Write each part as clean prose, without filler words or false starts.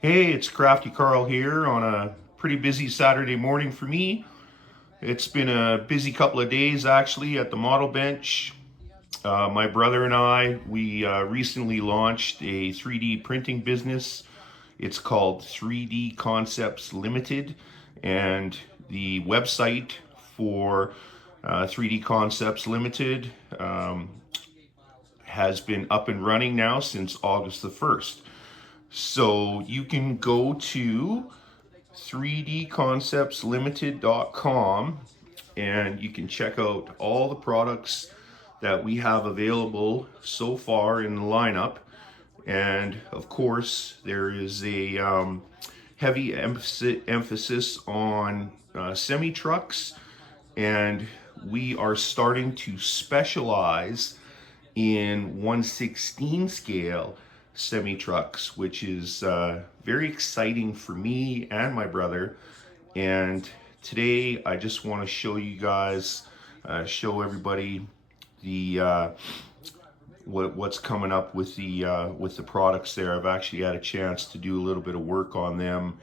Hey, it's Crafty Karl here on a pretty busy Saturday morning for me. It's been a busy couple of days actually at the model bench. My brother and I, we recently launched a 3D printing business. It's called 3D Concepts Limited, and the website for 3D Concepts Limited has been up and running now since August the 1st. So you can go to 3dconceptslimited.com and you can check out all the products that we have available so far in the lineup. And of course, there is a heavy emphasis on semi trucks, and we are starting to specialize in 1/16 scale semi trucks, which is very exciting for me and my brother. And today I just want to show you guys, show everybody the what's coming up with the products there. I've actually had a chance to do a little bit of work on them,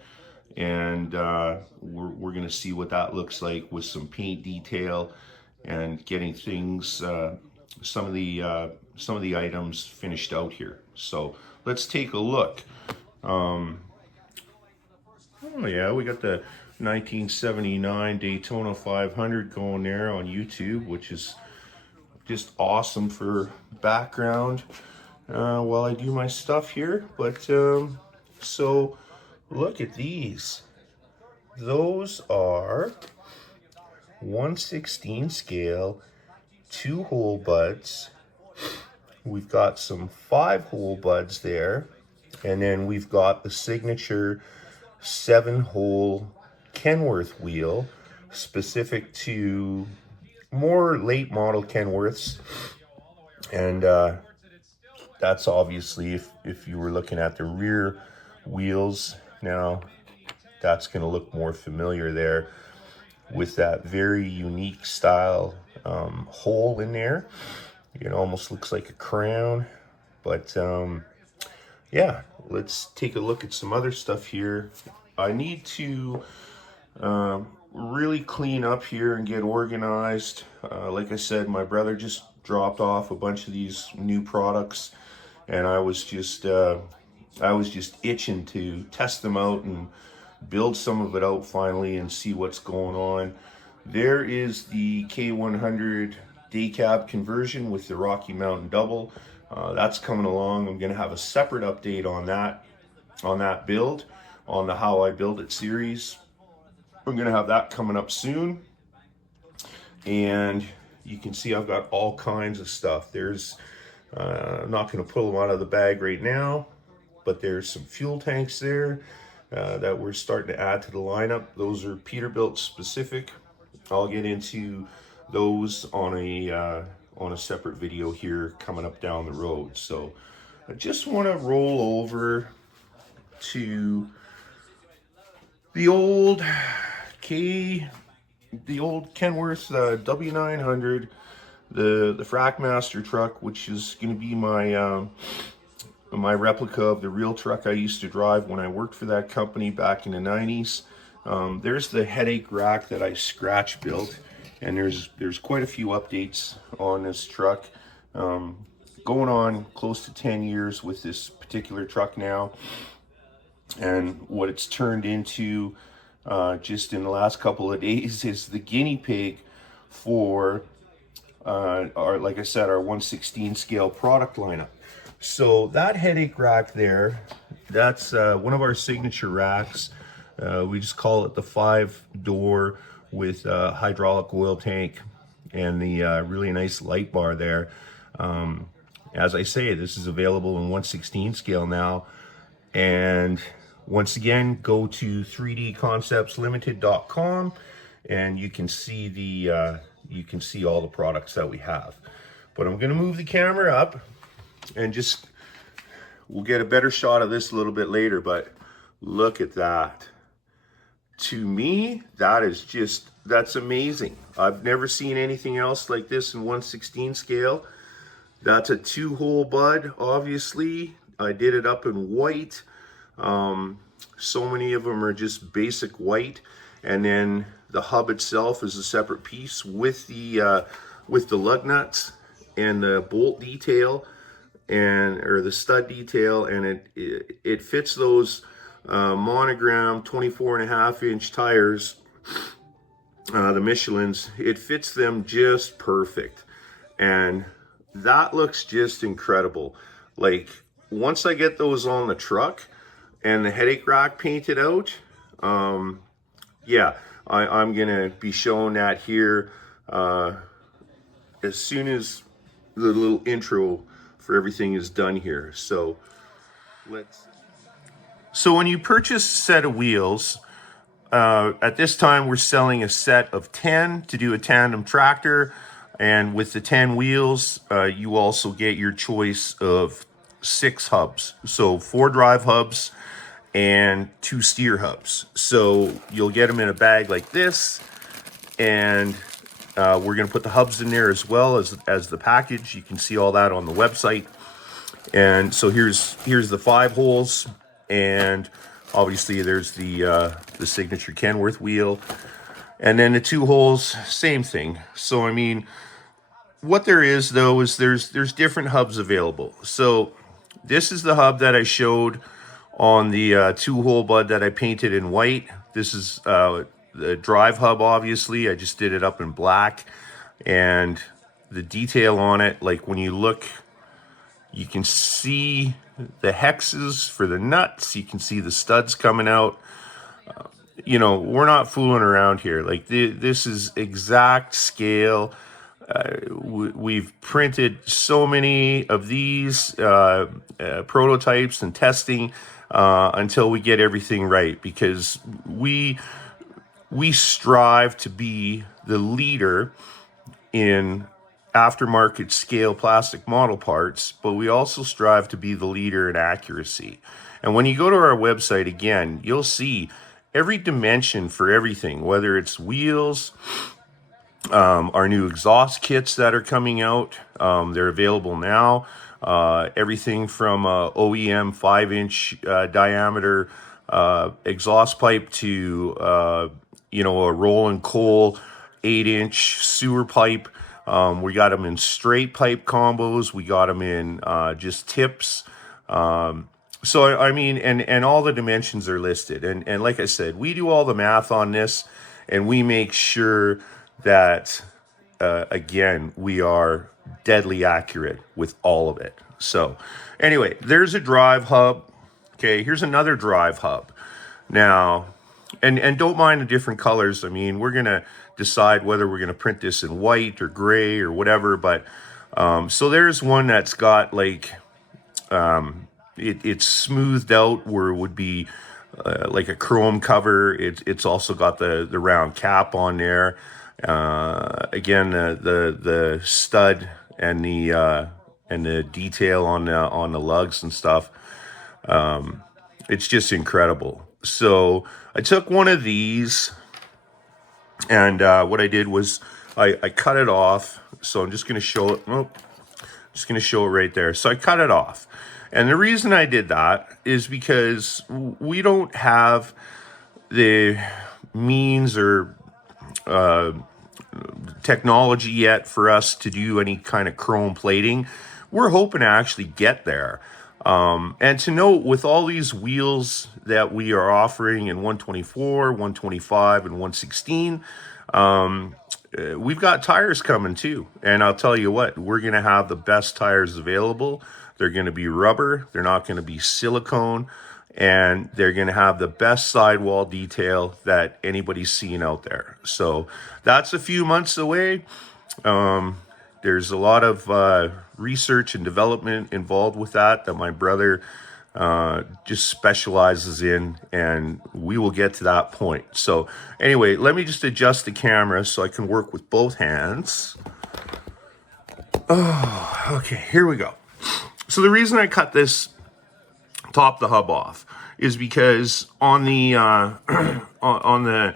and we're going to see what that looks like with some paint detail and getting things, some of the items finished out here. So let's take a look. Oh yeah, we got the 1979 Daytona 500 going there on YouTube, which is just awesome for background while I do my stuff here. But so look at these. Those are 1/16 scale 2-hole buds. We've got some 5-hole buds there, and then we've got the signature 7-hole Kenworth wheel, specific to more late model Kenworths. And that's obviously if you were looking at the rear wheels. Now that's going to look more familiar there with that very unique style hole in there. It almost looks like a crown. But yeah, let's take a look at some other stuff here. I need to really clean up here and get organized. Like I said, my brother just dropped off a bunch of these new products, and I was just itching to test them out and build some of it out finally and see what's going on. There is the K100 day cab conversion with the Rocky Mountain double. That's coming along. I'm going to have a separate update on that build, on the How I Build It series. I'm going to have that coming up soon. And you can see I've got all kinds of stuff. There's, I'm not going to pull them out of the bag right now, but there's some fuel tanks there that we're starting to add to the lineup. Those are Peterbilt specific. I'll get into those on a separate video here coming up down the road. So I just want to roll over to the old Kenworth W900, the Frackmaster truck, which is going to be my replica of the real truck I used to drive when I worked for that company back in the 90s. There's the headache rack that I scratch built, and there's quite a few updates on this truck. Going on close to 10 years with this particular truck now, and what it's turned into just in the last couple of days is the guinea pig for our, like I said, our 1/16 scale product lineup. So that headache rack there, that's one of our signature racks. We just call it the 5-door with hydraulic oil tank and the really nice light bar there. As I say, this is available in 1/16 scale now. And once again, go to 3dconceptslimited.com and you can see all the products that we have. But I'm going to move the camera up and just, we'll get a better shot of this a little bit later, but look at that. To me, that's amazing. I've never seen anything else like this in 1/16 scale. That's a 2-hole bud, obviously. I did it up in white. So many of them are just basic white, and then the hub itself is a separate piece with the lug nuts and the bolt detail or the stud detail, and it fits those Monogram 24.5-inch tires, the Michelins. It fits them just perfect, and that looks just incredible. Like, once I get those on the truck and the headache rack painted out, yeah, I'm gonna be showing that here as soon as the little intro for everything is done here. So when you purchase a set of wheels, at this time we're selling a set of 10 to do a tandem tractor, and with the 10 wheels, you also get your choice of 6 hubs. So 4 drive hubs and 2 steer hubs. So you'll get them in a bag like this, and we're going to put the hubs in there as well as the package. You can see all that on the website. And so here's the 5 holes, and obviously there's the signature Kenworth wheel, and then the 2 holes, same thing. So I mean, what there is though is there's different hubs available. So this is the hub that I showed on the 2-hole bud that I painted in white. This is the drive hub. Obviously I just did it up in black, and the detail on it, like when you look, you can see the hexes for the nuts, you can see the studs coming out. You know, we're not fooling around here. Like, this is exact scale. We've printed so many of these prototypes and testing until we get everything right, because we strive to be the leader in aftermarket scale plastic model parts, but we also strive to be the leader in accuracy. And when you go to our website, again, you'll see every dimension for everything, whether it's wheels, our new exhaust kits that are coming out, they're available now. Everything from OEM 5-inch diameter exhaust pipe to a rolling coal 8-inch sewer pipe. We got them in straight pipe combos. We got them in just tips. So I mean, and all the dimensions are listed. And like I said, we do all the math on this, and we make sure that again, we are deadly accurate with all of it. So anyway, there's a drive hub. Okay, here's another drive hub. Now, and don't mind the different colors. I mean, we're gonna decide whether we're gonna print this in white or gray or whatever. But so there's one that's got like it's smoothed out where it would be like a chrome cover. It's also got the round cap on there. Again, the stud and the detail on the lugs and stuff. It's just incredible. So I took one of these, and what I did was I cut it off. So I'm just going to show it. Oh, just going to show it right there. So I cut it off. And the reason I did that is because we don't have the means or technology yet for us to do any kind of chrome plating. We're hoping to actually get there. And to note, with all these wheels that we are offering in 124, 125, and 116, we've got tires coming too. And I'll tell you what, we're going to have the best tires available. They're going to be rubber. They're not going to be silicone. And they're going to have the best sidewall detail that anybody's seen out there. So that's a few months away. There's a lot of research and development involved with that my brother just specializes in, and we will get to that point. So anyway, let me just adjust the camera so I can work with both hands. Oh, okay, here we go. So the reason I cut this top the hub off is because on the on the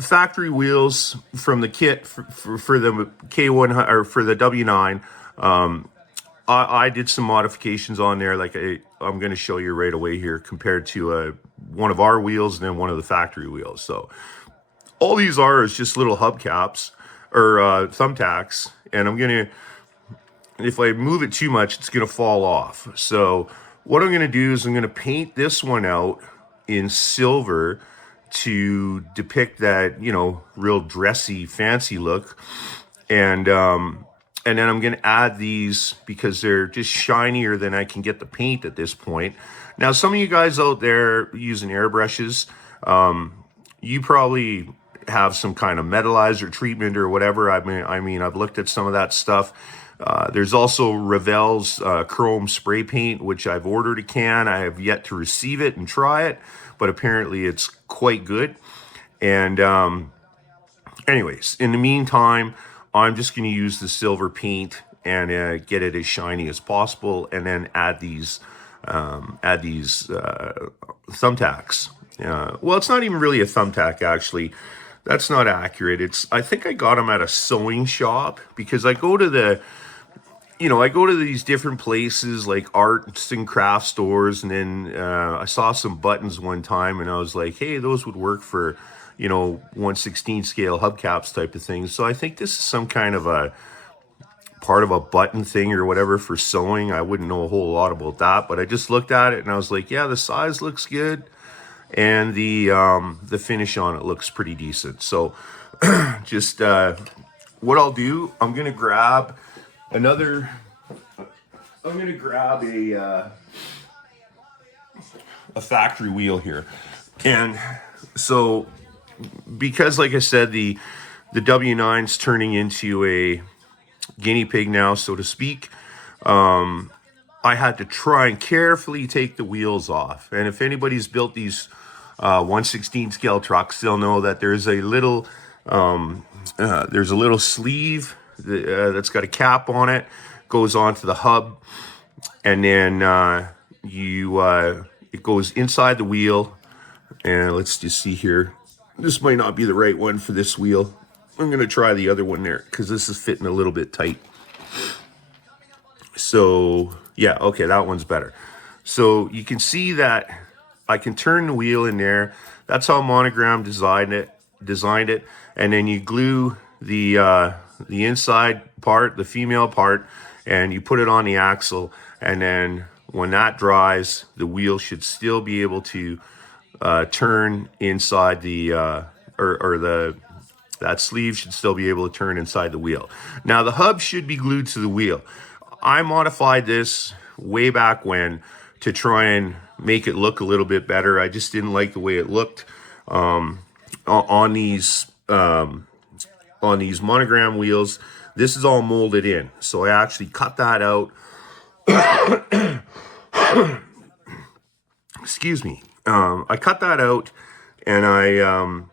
factory wheels from the kit for the K1 or for the W9, I did some modifications on there, like I'm going to show you right away here, compared to one of our wheels and then one of the factory wheels. So all these are is just little hubcaps or thumbtacks, and I'm going to, if I move it too much, it's going to fall off. So what I'm going to do is I'm going to paint this one out in silver to depict that, you know, real dressy, fancy look. And then I'm going to add these because they're just shinier than I can get the paint at this point. Now, some of you guys out there using airbrushes, you probably have some kind of metallizer treatment or whatever. I mean, I've looked at some of that stuff. There's also Revell's chrome spray paint, which I've ordered a can. I have yet to receive it and try it, but apparently it's quite good. And anyways, in the meantime, I'm just going to use the silver paint and get it as shiny as possible, and then add these thumbtacks. Well, it's not even really a thumbtack, actually. That's not accurate. I think I got them at a sewing shop, because I go to these different places like arts and craft stores, and then I saw some buttons one time, and I was like, hey, those would work for, 1/16 scale hubcaps type of thing. So I think this is some kind of a part of a button thing or whatever for sewing. I wouldn't know a whole lot about that, but I just looked at it and I was like, yeah, the size looks good, and the finish on it looks pretty decent. So just what I'll do, I'm gonna grab a factory wheel here. And so, because like I said, the W9's turning into a guinea pig now, so to speak, I had to try and carefully take the wheels off. And if anybody's built these 1/16 scale trucks, they'll know that there's a little sleeve that's got a cap on it, goes onto the hub, and then it goes inside the wheel. And let's just see here. This might not be the right one for this wheel. I'm going to try the other one there because this is fitting a little bit tight. So, yeah, okay, that one's better. So you can see that I can turn the wheel in there. That's how Monogram designed it. And then you glue the inside part, the female part, and you put it on the axle. And then when that dries, the wheel should still be able to turn inside that sleeve should still be able to turn inside the wheel. Now the hub should be glued to the wheel. I modified this way back when to try and make it look a little bit better. I just didn't like the way it looked on these Monogram wheels. This is all molded in, so I actually cut that out. Excuse me. I cut that out, and I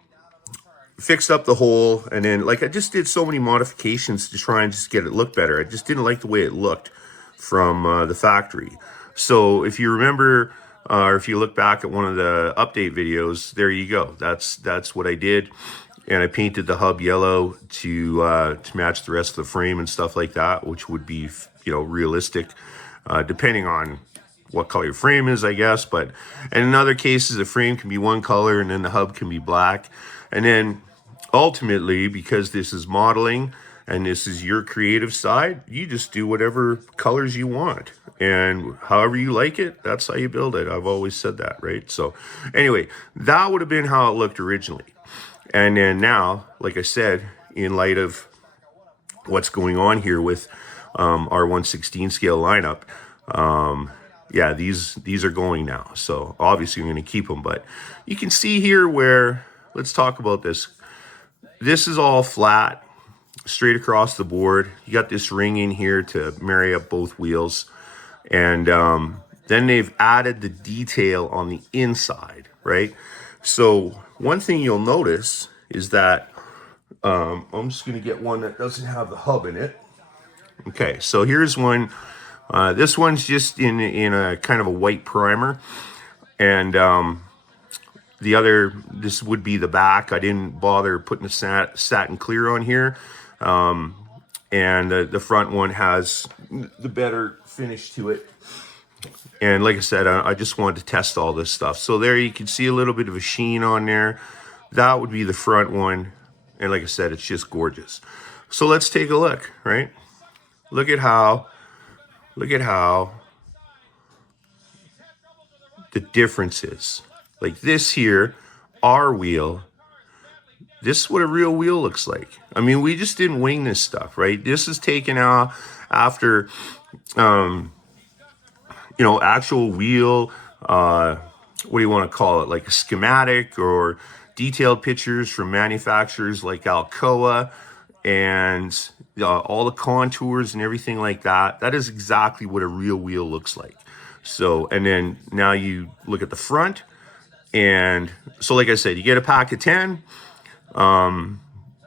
fixed up the hole, and then I just did so many modifications to try and just get it look better. I just didn't like the way it looked from the factory. So if you remember, or if you look back at one of the update videos, there you go. That's what I did, and I painted the hub yellow to match the rest of the frame and stuff like that, which would be realistic, depending on what color your frame is, I guess. But in other cases, the frame can be one color and then the hub can be black. And then ultimately, because this is modeling and this is your creative side, you just do whatever colors you want. And however you like it, that's how you build it. I've always said that, right? So anyway, that would have been how it looked originally. And then now, like I said, in light of what's going on here with our 1/16 scale lineup, yeah, these are going now. So obviously I'm going to keep them, but you can see here where, let's talk about this. This is all flat, straight across the board. You got this ring in here to marry up both wheels. And then they've added the detail on the inside, right? So one thing you'll notice is that, I'm just going to get one that doesn't have the hub in it. Okay, so here's one. This one's just in a kind of a white primer, and this would be the back. I didn't bother putting a satin clear on here. and the front one has the better finish to it. And like I said, I just wanted to test all this stuff. So there you can see a little bit of a sheen on there. That would be the front one. And like I said, it's just gorgeous. So let's take a look, right? Look at how the difference is. Like this here, our wheel, this is what a real wheel looks like. I mean, we just didn't wing this stuff, right? This is taken out after, you know, actual wheel, what do you want to call it? Like a schematic or detailed pictures from manufacturers like Alcoa and all the contours and everything like that. That is exactly what a real wheel looks like. So, and then now you look at the front, and so like I said, you get a pack of 10.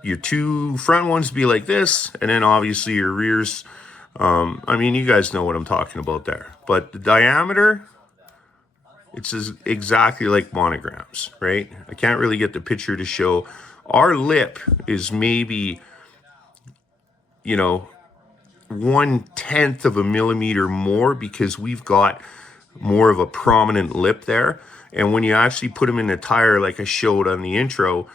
Your two front ones be like this, and then obviously your rears. I mean, you guys know what I'm talking about there. But the diameter, it's exactly like Monograms, right? I can't really get the picture to show. Our lip is maybe, you know, 1/10 of a millimeter more because we've got more of a prominent lip there. And when you actually put them in the tire, like I showed on the intro,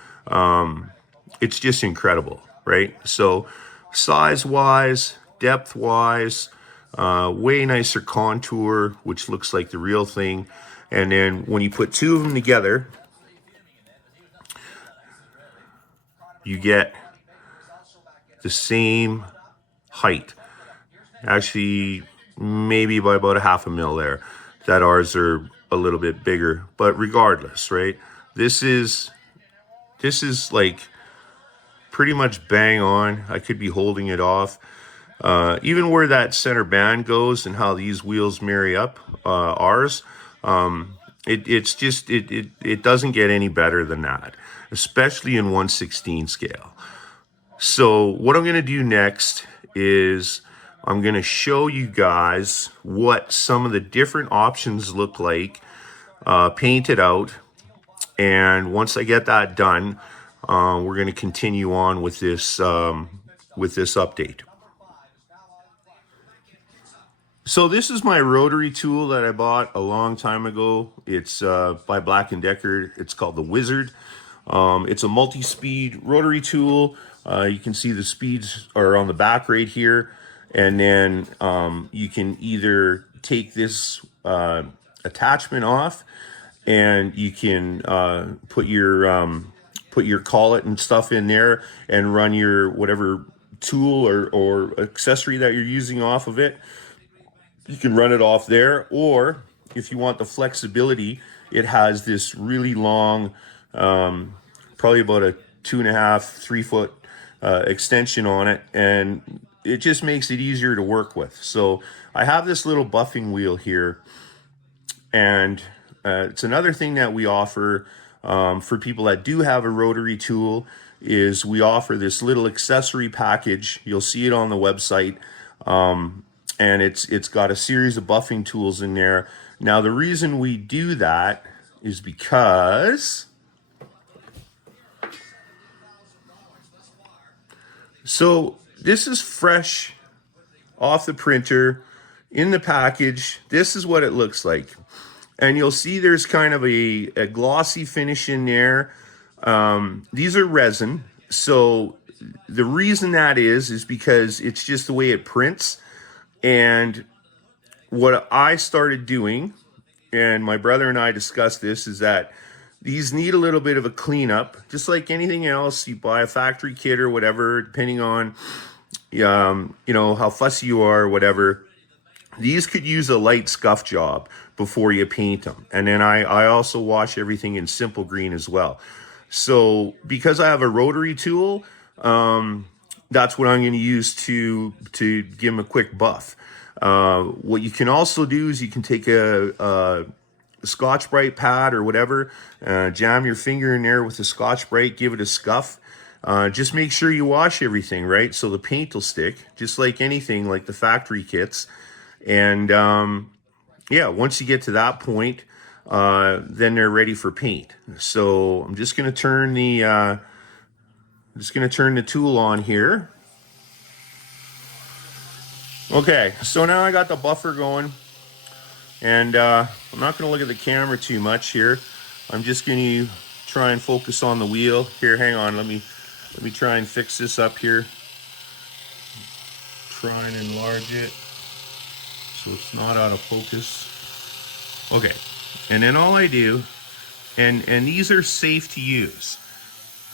it's just incredible, right? So size-wise, depth-wise, way nicer contour, which looks like the real thing. And then when you put two of them together, you get the same height. Actually, maybe by about a half a mil there. That ours are a little bit bigger, but regardless, right? This is like pretty much bang on. I could be holding it off. Even where that center band goes and how these wheels marry up, ours, it doesn't get any better than that, especially in 1/16 scale. So what I'm going to do next is I'm going to show you guys what some of the different options look like, painted out. And once I get that done, we're going to continue on with this update. So this is my rotary tool that I bought a long time ago. It's by Black & Decker. It's called the Wizard. It's a multi-speed rotary tool. You can see the speeds are on the back right here. And then you can either take this attachment off, and you can put your collet and stuff in there and run your whatever tool or accessory that you're using off of it. You can run it off there, or if you want the flexibility, it has this really long, probably about a 2.5, 3 foot extension on it, and it just makes it easier to work with. So I have this little buffing wheel here, and it's another thing that we offer for people that do have a rotary tool is we offer this little accessory package. You'll see it on the website. And it's got a series of buffing tools in there. Now, the reason we do that is because so this is fresh off the printer in the package. This is what it looks like. And you'll see there's kind of a glossy finish in there. These are resin. So the reason that is because it's just the way it prints. And what I started doing, and my brother and I discussed this, is that these need a little bit of a cleanup, just like anything else. You buy a factory kit or whatever, depending on, you know, how fussy you are or whatever. These could use a light scuff job before you paint them. And then I also wash everything in simple green as well. So because I have a rotary tool, that's what I'm going to use to give them a quick buff. What you can also do is you can take a Scotch-Brite pad or whatever, jam your finger in there with the Scotch-Brite, give it a scuff. Just make sure you wash everything, right? So the paint will stick, just like anything, like the factory kits. And yeah, once you get to that point, then they're ready for paint. So I'm just going to turn the tool on here. Okay, so now I got the buffer going, and I'm not going to look at the camera too much here. I'm just going to try and focus on the wheel. Here, hang on, let me try and fix this up here. Try and enlarge it so it's not out of focus. Okay, and then all I do, and these are safe to use.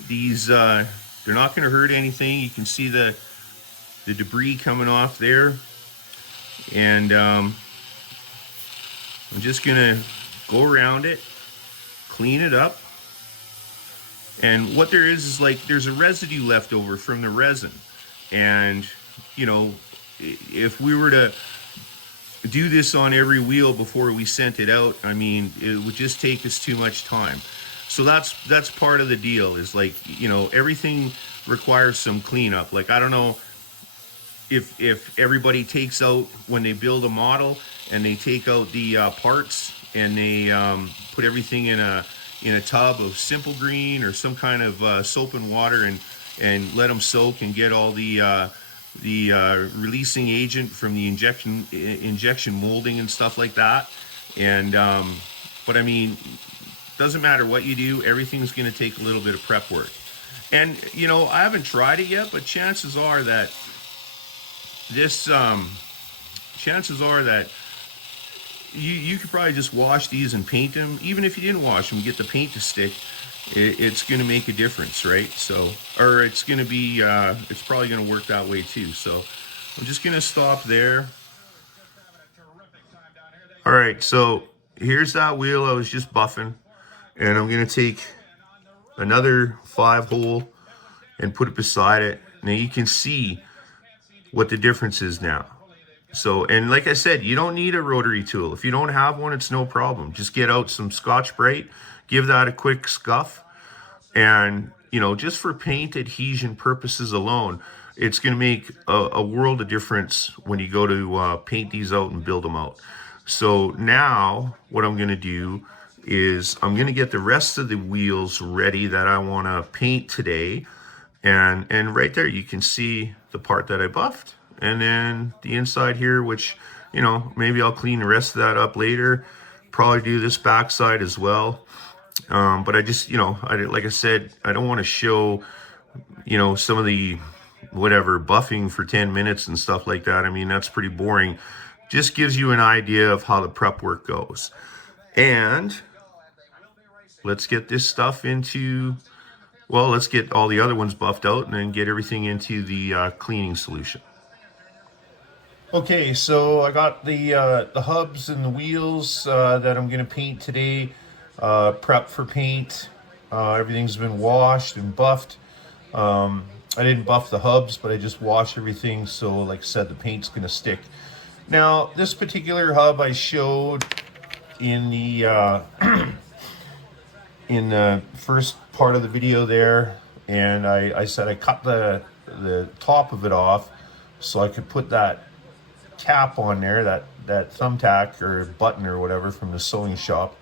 These they're not going to hurt anything. You can see the debris coming off there, and I'm just gonna go around it, clean it up. And what there is like there's a residue left over from the resin, and you know, if we were to do this on every wheel before we sent it out, I mean, it would just take us too much time. So that's part of the deal, is like, you know, everything requires some cleanup. Like, I don't know if everybody takes out, when they build a model and they take out the parts and they put everything in a tub of simple green or some kind of soap and water, and let them soak and get all the releasing agent from the injection molding and stuff like that. And but I mean, doesn't matter what you do, everything's going to take a little bit of prep work. And you know, I haven't tried it yet, but chances are that you could probably just wash these and paint them. Even if you didn't wash them, get the paint to stick, it's going to make a difference, right? So, or it's going to be, it's probably going to work that way too. So I'm just going to stop there. All right, so here's that wheel I was just buffing, and I'm going to take another 5-hole and put it beside it. Now you can see what the difference is now. So, and like I said, you don't need a rotary tool. If you don't have one, it's no problem. Just get out some Scotch-Brite, give that a quick scuff, and you know, just for paint adhesion purposes alone, it's going to make a world of difference when you go to paint these out and build them out. So now what I'm going to do is I'm going to get the rest of the wheels ready that I want to paint today. And right there you can see the part that I buffed, and then the inside here, which, you know, maybe I'll clean the rest of that up later. Probably do this backside as well. But I just, you know, like I said, I don't want to show, you know, some of the whatever buffing for 10 minutes and stuff like that. I mean, that's pretty boring. Just gives you an idea of how the prep work goes. And let's get this stuff into, well, let's get all the other ones buffed out and then get everything into the cleaning solution. Okay, so I got the hubs and the wheels that I'm going to paint today, prep for paint. Everything's been washed and buffed. I didn't buff the hubs, but I just washed everything, so like I said, the paint's going to stick. Now, this particular hub I showed in the in the first part of the video there, and I said I cut the top of it off so I could put that cap on there, that thumbtack or button or whatever from the sewing shop.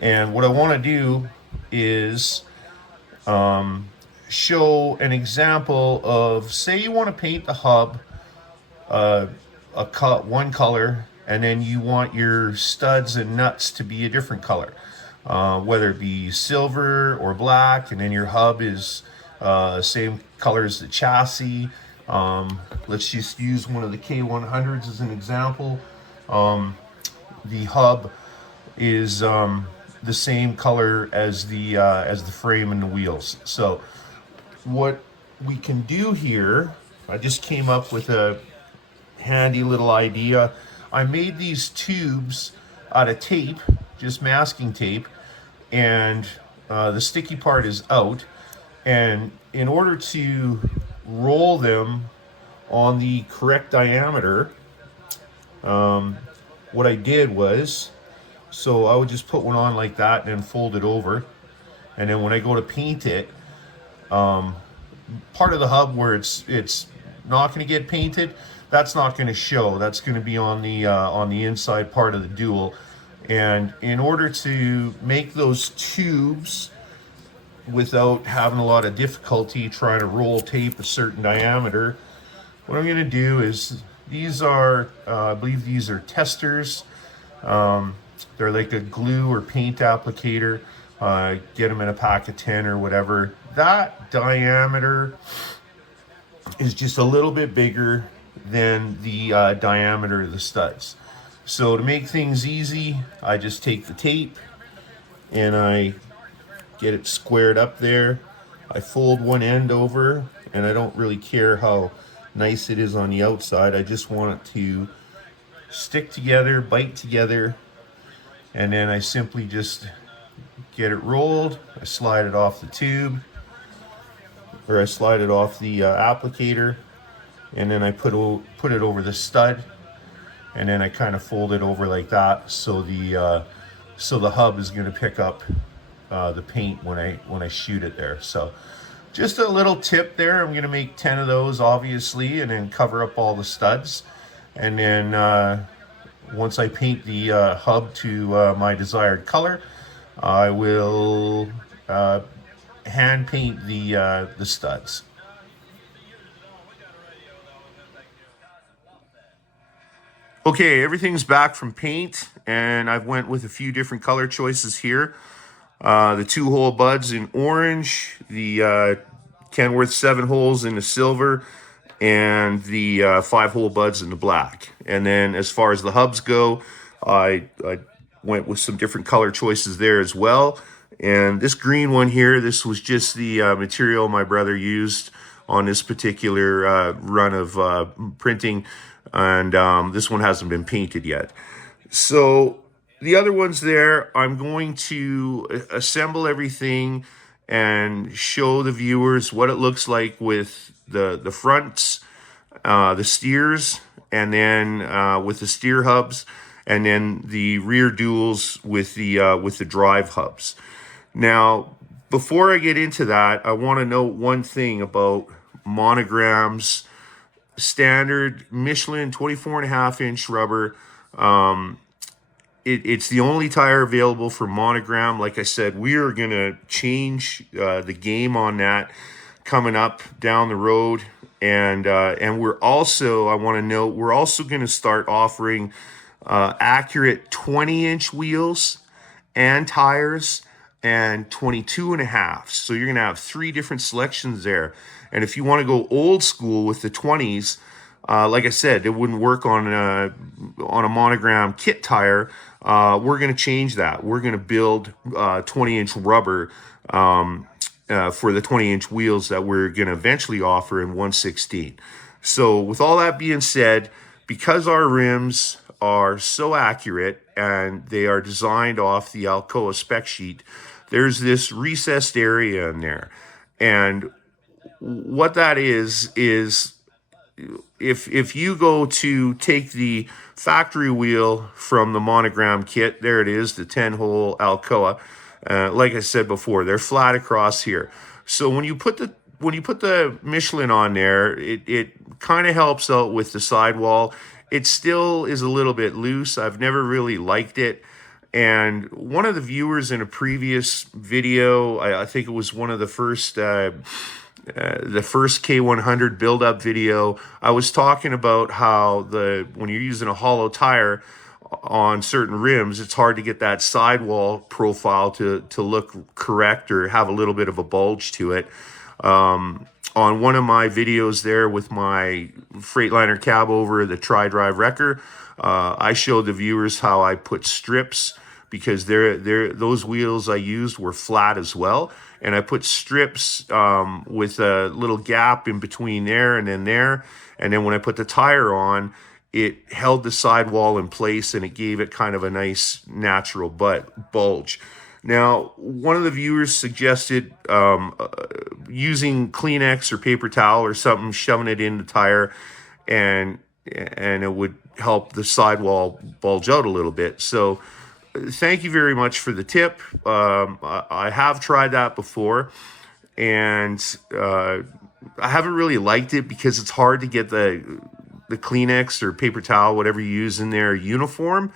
And what I want to do is show an example of, say you want to paint the hub one color, and then you want your studs and nuts to be a different color, whether it be silver or black, and then your hub is same color as the chassis. Let's just use one of the K100s as an example. The hub is the same color as the frame and the wheels. So what we can do here, I just came up with a handy little idea. I made these tubes out of tape, just masking tape, and the sticky part is out. And in order to roll them on the correct diameter, what I did was, so I would just put one on like that and then fold it over, and then when I go to paint it, part of the hub where it's not going to get painted, that's not going to show. That's going to be on the inside part of the dual. And in order to make those tubes without having a lot of difficulty trying to roll tape a certain diameter, what I'm going to do is These are, I believe these are testers. They're like a glue or paint applicator. Get them in a pack of 10 or whatever. That diameter is just a little bit bigger than the diameter of the studs. So to make things easy, I just take the tape and I get it squared up there. I fold one end over, and I don't really care how nice it is on the outside. I just want it to stick together, bite together, and then I simply just get it rolled. I slide it off the tube, or I slide it off the applicator, and then I put it over the stud, and then I kind of fold it over like that, so the hub is going to pick up the paint when I shoot it there. So just a little tip there. I'm going to make 10 of those, obviously, and then cover up all the studs, and then once I paint the hub to my desired color, I will hand paint the studs. Okay, everything's back from paint, and I've went with a few different color choices here. The 2-hole buds in orange, the Kenworth 7 holes in the silver, and the 5-hole buds in the black. And then as far as the hubs go, I went with some different color choices there as well. And this green one here, this was just the material my brother used on this particular run of printing. And this one hasn't been painted yet. So the other ones there, I'm going to assemble everything and show the viewers what it looks like with the fronts, the steers, and then with the steer hubs, and then the rear duals with the drive hubs. Now, before I get into that, I want to note one thing about Monogram's standard Michelin 24.5-inch rubber. It's the only tire available for Monogram. Like I said, we are going to change the game on that coming up down the road. And we're also, I want to note, we're also going to start offering accurate 20-inch wheels and tires and 22.5. So you're going to have 3 different selections there. And if you want to go old school with the 20s, like I said, it wouldn't work on a Monogram kit tire. We're going to change that. We're going to build 20-inch rubber for the 20-inch wheels that we're going to eventually offer in 1/16. So with all that being said, because our rims are so accurate and they are designed off the Alcoa spec sheet, there's this recessed area in there. And what that is if you go to take the factory wheel from the Monogram kit, there it is, the 10-hole Alcoa. Like I said before, they're flat across here. So when you put the Michelin on there, it kind of helps out with the sidewall. It still is a little bit loose. I've never really liked it. And one of the viewers in a previous video, I think it was one of the first K100 build-up video, I was talking about how when you're using a hollow tire on certain rims, it's hard to get that sidewall profile to look correct or have a little bit of a bulge to it. On one of my videos there with my Freightliner cab over the tri-drive wrecker, I showed the viewers how I put strips, because those wheels I used were flat as well. And I put strips with a little gap in between there and then there. And then when I put the tire on, it held the sidewall in place and it gave it kind of a nice natural bulge. Now, one of the viewers suggested using Kleenex or paper towel or something, shoving it in the tire, and it would help the sidewall bulge out a little bit. So thank you very much for the tip. I have tried that before, and I haven't really liked it because it's hard to get the Kleenex or paper towel, whatever you use in there, uniform.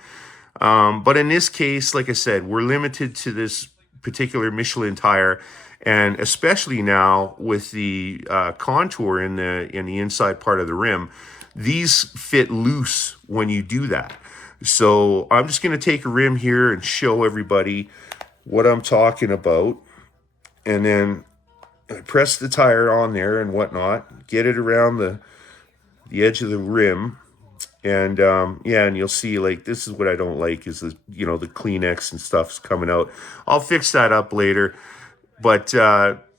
But in this case, like I said, we're limited to this particular Michelin tire, and especially now with the contour in the inside part of the rim, these fit loose when you do that. So I'm just going to take a rim here and show everybody what I'm talking about. And then I press the tire on there and whatnot, get it around the edge of the rim. And yeah, and you'll see, like, this is what I don't like is the, you know, the Kleenex and stuff's coming out. I'll fix that up later. But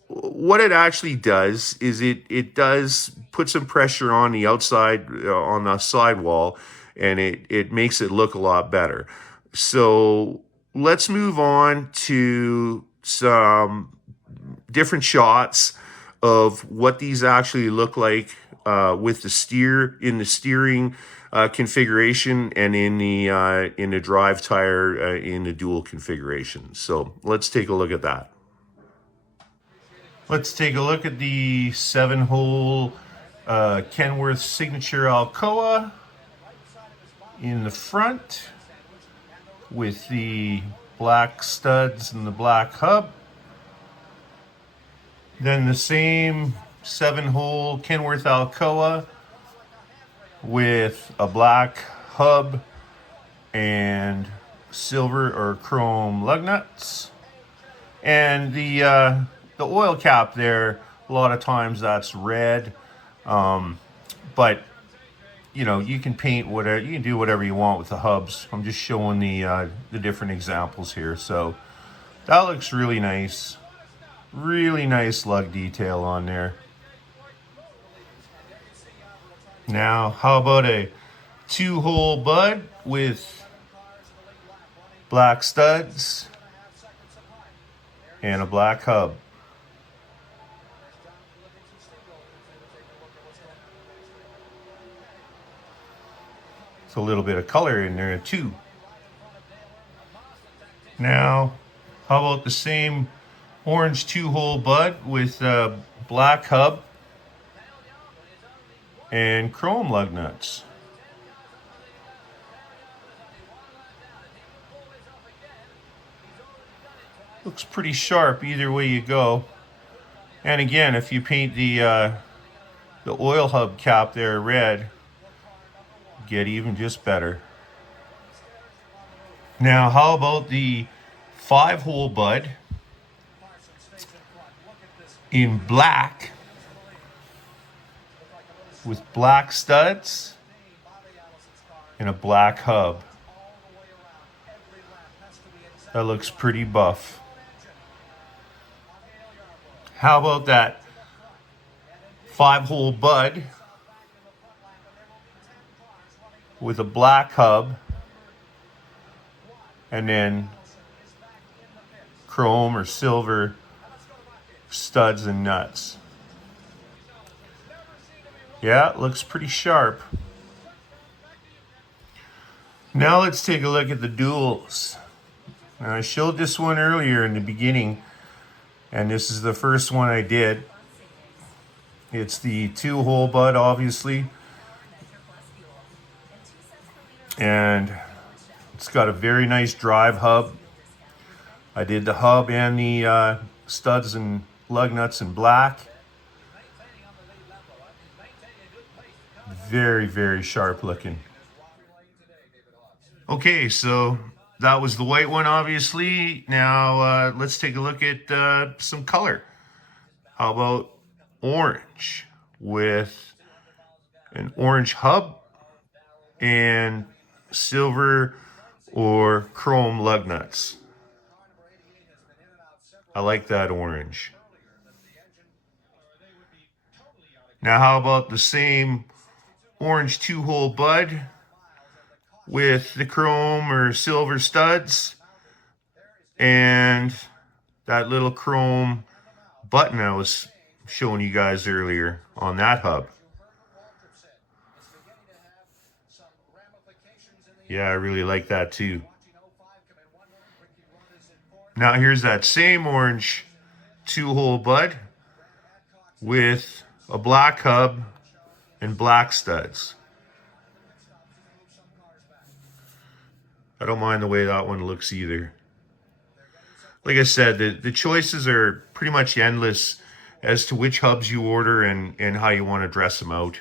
what it actually does is it does put some pressure on the outside, on the sidewall, and it makes it look a lot better. So let's move on to some different shots of what these actually look like with the steering configuration and in the drive tire in the dual configuration. So let's take a look at that. Let's take a look at the 7-hole Kenworth Signature Alcoa in the front with the black studs and the black hub. Then the same 7-hole Kenworth Alcoa with a black hub and silver or chrome lug nuts. And the oil cap there, a lot of times that's red, but you know, you can paint whatever, you can do whatever you want with the hubs. I'm just showing the different examples here. So that looks really nice. Really nice lug detail on there. Now, how about a 2-hole bud with black studs and a black hub? It's a little bit of color in there too. Now, how about the same orange 2-hole bud with a black hub and chrome lug nuts? Looks pretty sharp either way you go. And again, if you paint the oil hub cap there red, get even just better. Now, how about the 5-hole bud in black with black studs and a black hub? That looks pretty buff. How about that 5-hole bud with a black hub and then chrome or silver studs and nuts? Yeah, it looks pretty sharp. Now let's take a look at the duals. Now, I showed this one earlier in the beginning, and this is the first one I did. It's the 2-hole bud, obviously. And it's got a very nice drive hub. I did the hub and the studs and lug nuts in black. Very, very sharp looking. Okay, so that was the white one, obviously. Now let's take a look at some color. How about orange with an orange hub and silver or chrome lug nuts? I like that orange. Now, how about the same orange 2-hole bud with the chrome or silver studs and that little chrome button I was showing you guys earlier on that hub? Yeah, I really like that too. Now here's that same orange 2-hole bud with a black hub and black studs. I don't mind the way that one looks either. Like I said, the choices are pretty much endless as to which hubs you order and how you want to dress them out.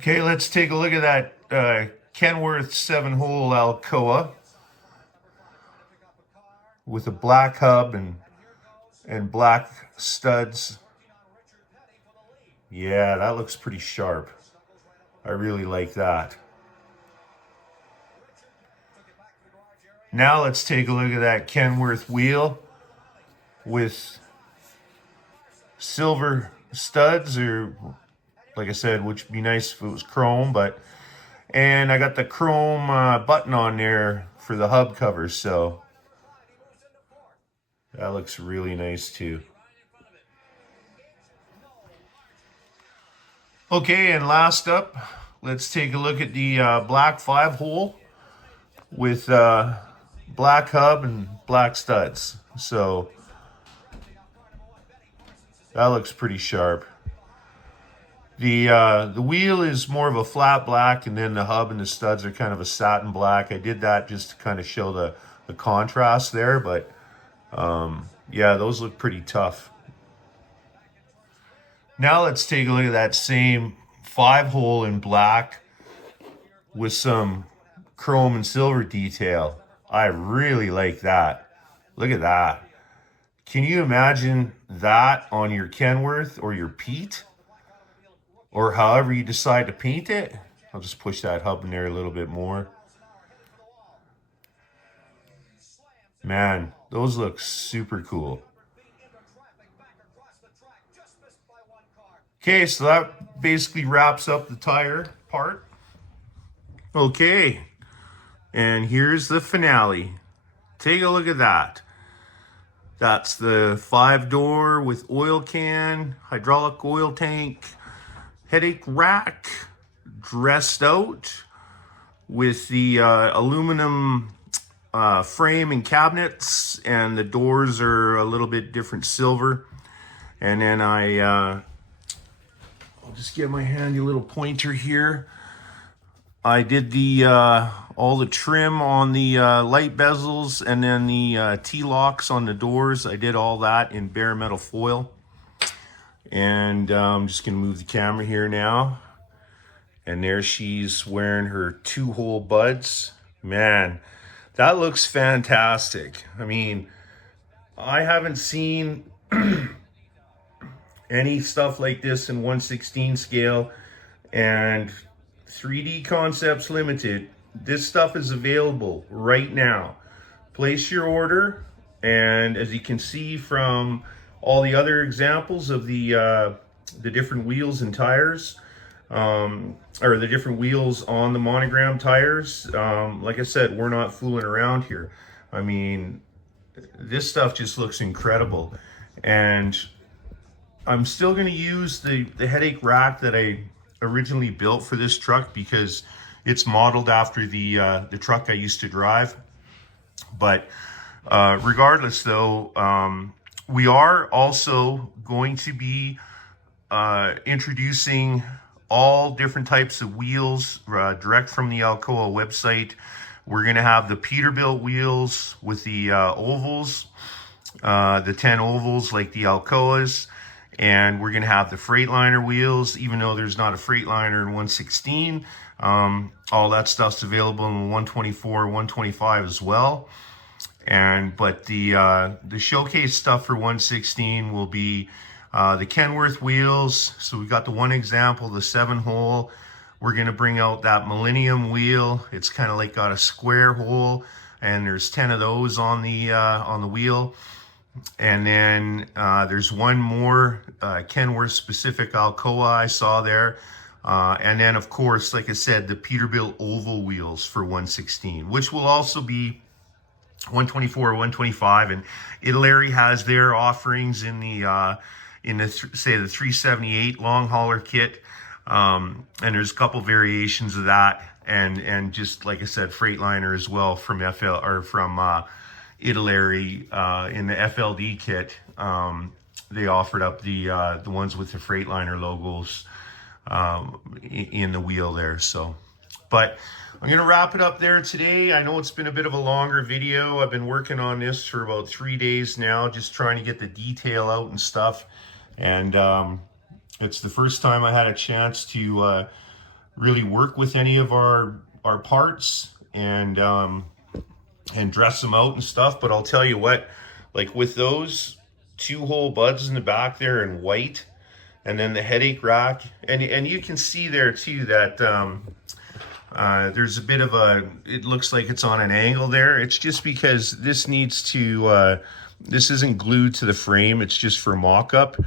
Okay, let's take a look at that Kenworth 7-hole Alcoa with a black hub and black studs. Yeah, that looks pretty sharp. I really like that. Now let's take a look at that Kenworth wheel with silver studs, or like I said, which would be nice if it was chrome, and I got the chrome button on there for the hub cover, so that looks really nice too. Okay, and last up, let's take a look at the black 5-hole with black hub and black studs. So that looks pretty sharp. The wheel is more of a flat black, and then the hub and the studs are kind of a satin black. I did that just to kind of show the contrast there, but yeah, those look pretty tough. Now let's take a look at that same 5-hole in black with some chrome and silver detail. I really like that. Look at that. Can you imagine that on your Kenworth or your Pete? Or however you decide to paint it? I'll just push that hub in there a little bit more. Man, those look super cool. Okay, so that basically wraps up the tire part. Okay, and here's the finale. Take a look at that. That's the 5-door with oil can, hydraulic oil tank, headache rack, dressed out with the aluminum frame and cabinets, and the doors are a little bit different silver. And then I'll just get my handy little pointer here. I did the all the trim on the light bezels, and then the T-locks on the doors. I did all that in bare metal foil. And I'm just gonna move the camera here now. And there she's wearing her 2-hole buds. Man, that looks fantastic. I mean, I haven't seen any stuff like this in 1/16 scale, and 3D Concepts Limited, this stuff is available right now. Place your order, and as you can see from all the other examples of the different wheels and tires, or the different wheels on the Monogram tires, like I said, we're not fooling around here. I mean, this stuff just looks incredible. And I'm still going to use the headache rack that I originally built for this truck, because it's modeled after the truck I used to drive. But regardless though, we are also going to be introducing all different types of wheels direct from the Alcoa website. We're going to have the Peterbilt wheels with the ovals, the 10 ovals like the Alcoas, and we're going to have the Freightliner wheels, even though there's not a Freightliner in 1/16. All that stuff's available in 124, 125 as well. But the showcase stuff for 1/16 will be the Kenworth wheels. So we got the one example, the 7-hole. We're going to bring out that Millennium wheel. It's kind of like got a square hole, and there's 10 of those on the wheel. And then there's one more Kenworth specific Alcoa I saw there. And then, of course, like I said, the Peterbilt oval wheels for 1/16, which will also be 124 or 125. And Italy has their offerings in the say the 378 long hauler kit. And there's a couple variations of that, and just like I said, Freightliner as well from Italy in the FLD kit. They offered up the ones with the Freightliner logos in the wheel there. So, but I'm gonna wrap it up there today. I know it's been a bit of a longer video. I've been working on this for about 3 days now, just trying to get the detail out and stuff. And it's the first time I had a chance to really work with any of our parts and dress them out and stuff. But I'll tell you what, like with those 2-hole buds in the back there in white, and then the headache rack, and you can see there too that there's a bit of it looks like it's on an angle there. It's just because this needs to, this isn't glued to the frame, it's just for mock-up.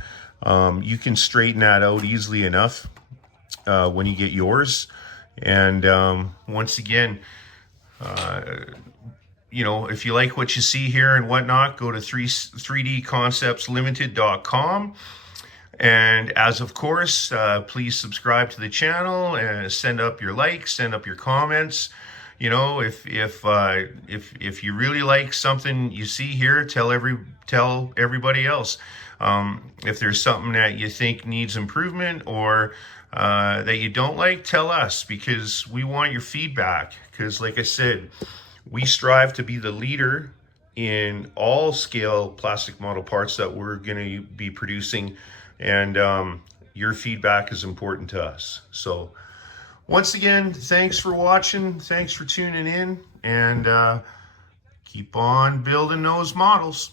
You can straighten that out easily enough when you get yours. And once again, you know, if you like what you see here and whatnot, go to 3dconceptslimited.com. And as of course, please subscribe to the channel and send up your likes, send up your comments. You know, if you really like something you see here, tell everybody else. If there's something that you think needs improvement or that you don't like, tell us, because we want your feedback. Because like I said, we strive to be the leader in all scale plastic model parts that we're going to be producing. And your feedback is important to us. So once again, thanks for watching. Thanks for tuning in, and keep on building those models.